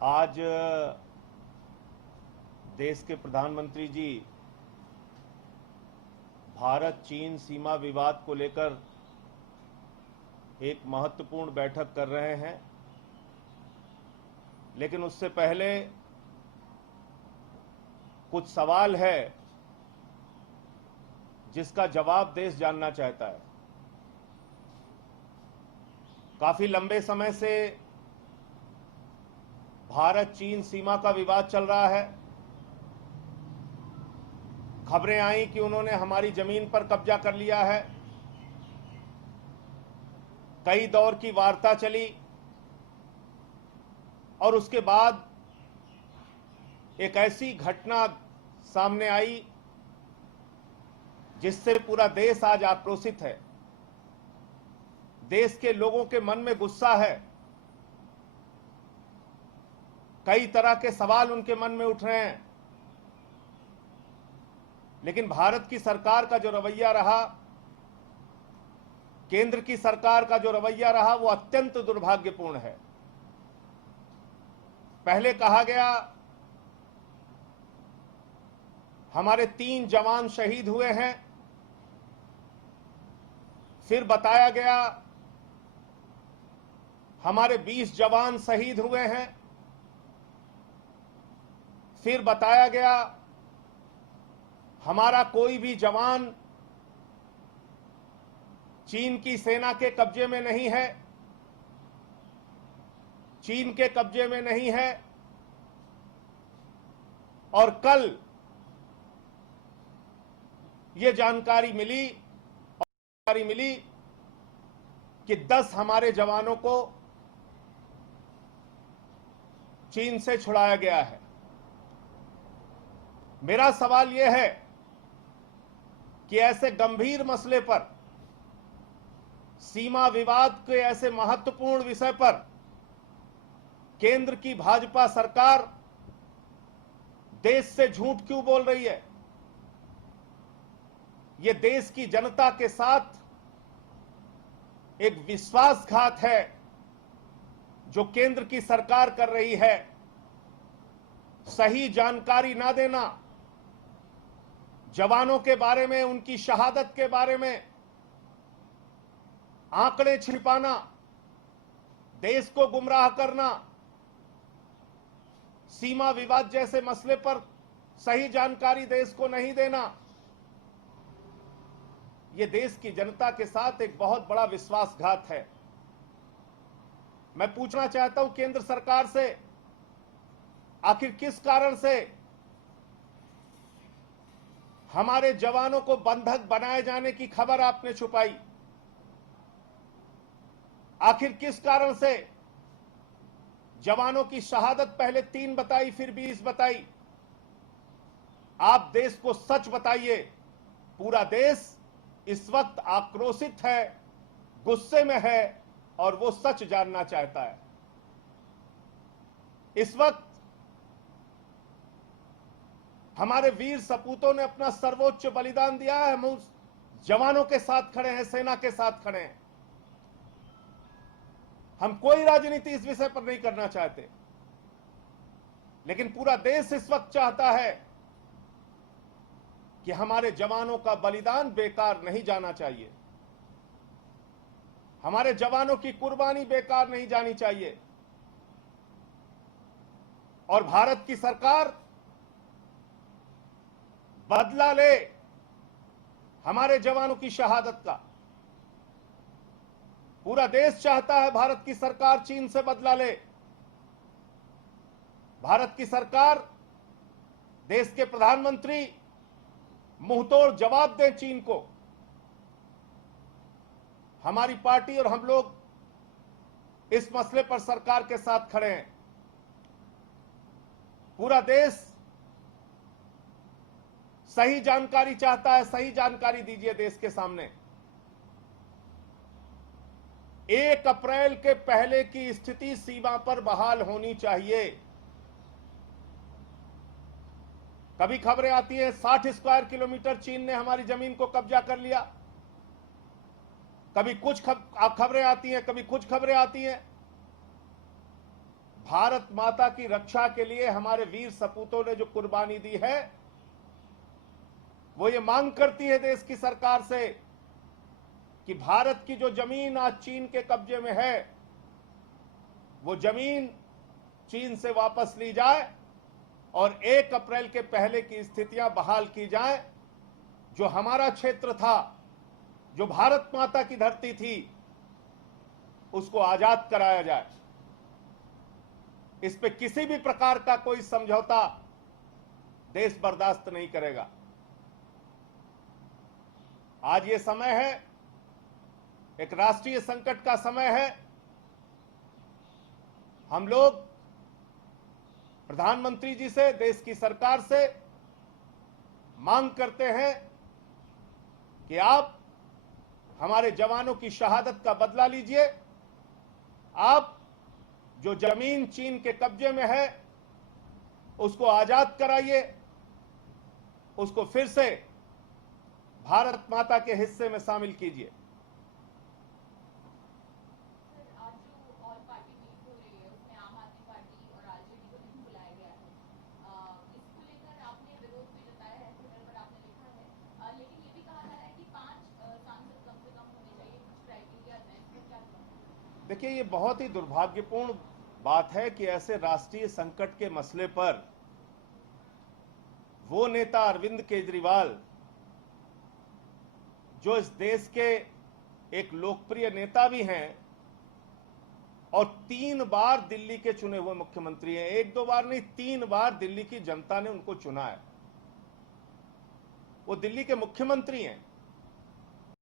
आज देश के प्रधानमंत्री जी भारत चीन सीमा विवाद को लेकर एक महत्वपूर्ण बैठक कर रहे हैं, लेकिन उससे पहले कुछ सवाल है जिसका जवाब देश जानना चाहता है। काफी लंबे समय से भारत चीन सीमा का विवाद चल रहा है। खबरें आई कि उन्होंने हमारी जमीन पर कब्जा कर लिया है। कई दौर की वार्ता चली और उसके बाद एक ऐसी घटना सामने आई जिससे पूरा देश आज आक्रोशित है। देश के लोगों के मन में गुस्सा है। कई तरह के सवाल उनके मन में उठ रहे हैं, लेकिन भारत की सरकार का जो रवैया रहा, केंद्र की सरकार का जो रवैया रहा, वो अत्यंत दुर्भाग्यपूर्ण है। पहले कहा गया हमारे 3 जवान शहीद हुए हैं, फिर बताया गया हमारे 20 जवान शहीद हुए हैं, फिर बताया गया हमारा कोई भी जवान चीन की सेना के कब्जे में नहीं है, चीन के कब्जे में नहीं है। और कल ये जानकारी मिली कि 10 हमारे जवानों को चीन से छुड़ाया गया है। मेरा सवाल यह है कि ऐसे गंभीर मसले पर, सीमा विवाद के ऐसे महत्वपूर्ण विषय पर केंद्र की भाजपा सरकार देश से झूठ क्यों बोल रही है? यह देश की जनता के साथ एक विश्वासघात है जो केंद्र की सरकार कर रही है। सही जानकारी ना देना, जवानों के बारे में, उनकी शहादत के बारे में आंकड़े छिपाना, देश को गुमराह करना, सीमा विवाद जैसे मसले पर सही जानकारी देश को नहीं देना, यह देश की जनता के साथ एक बहुत बड़ा विश्वासघात है। मैं पूछना चाहता हूं केंद्र सरकार से, आखिर किस कारण से हमारे जवानों को बंधक बनाए जाने की खबर आपने छुपाई? आखिर किस कारण से जवानों की शहादत पहले 3 बताई, फिर 20 बताई? आप देश को सच बताइए। पूरा देश इस वक्त आक्रोशित है, गुस्से में है और वो सच जानना चाहता है। इस वक्त हमारे वीर सपूतों ने अपना सर्वोच्च बलिदान दिया है। हम उस जवानों के साथ खड़े हैं, सेना के साथ खड़े हैं। हम कोई राजनीति इस विषय पर नहीं करना चाहते, लेकिन पूरा देश इस वक्त चाहता है कि हमारे जवानों का बलिदान बेकार नहीं जाना चाहिए, हमारे जवानों की कुर्बानी बेकार नहीं जानी चाहिए। और भारत की सरकार बदला ले हमारे जवानों की शहादत का। पूरा देश चाहता है भारत की सरकार चीन से बदला ले। भारत की सरकार, देश के प्रधानमंत्री मुंहतोड़ जवाब दें चीन को। हमारी पार्टी और हम लोग इस मसले पर सरकार के साथ खड़े हैं। पूरा देश सही जानकारी चाहता है। सही जानकारी दीजिए देश के सामने। 1 अप्रैल के पहले की स्थिति सीमा पर बहाल होनी चाहिए। कभी खबरें आती हैं 60 स्क्वायर किलोमीटर चीन ने हमारी जमीन को कब्जा कर लिया, कभी कुछ खबरें आती हैं, कभी कुछ खबरें आती हैं। भारत माता की रक्षा के लिए हमारे वीर सपूतों ने जो कुर्बानी दी है, वो ये मांग करती है देश की सरकार से कि भारत की जो जमीन आज चीन के कब्जे में है, वो जमीन चीन से वापस ली जाए और 1 अप्रैल के पहले की स्थितियां बहाल की जाए। जो हमारा क्षेत्र था, जो भारत माता की धरती थी, उसको आजाद कराया जाए। इस पे किसी भी प्रकार का कोई समझौता देश बर्दाश्त नहीं करेगा। आज ये समय है, एक राष्ट्रीय संकट का समय है। हम लोग प्रधानमंत्री जी से, देश की सरकार से मांग करते हैं कि आप हमारे जवानों की शहादत का बदला लीजिए। आप जो जमीन चीन के कब्जे में है, उसको आजाद कराइए, उसको फिर से भारत माता के हिस्से में शामिल कीजिए। देखिए, ये बहुत ही दुर्भाग्यपूर्ण बात है कि ऐसे राष्ट्रीय संकट के मसले पर वो नेता अरविंद केजरीवाल, जो इस देश के एक लोकप्रिय नेता भी हैं और 3 बार दिल्ली के चुने हुए मुख्यमंत्री हैं, 1-2 बार नहीं, 3 बार दिल्ली की जनता ने उनको चुना है, वो दिल्ली के मुख्यमंत्री हैं,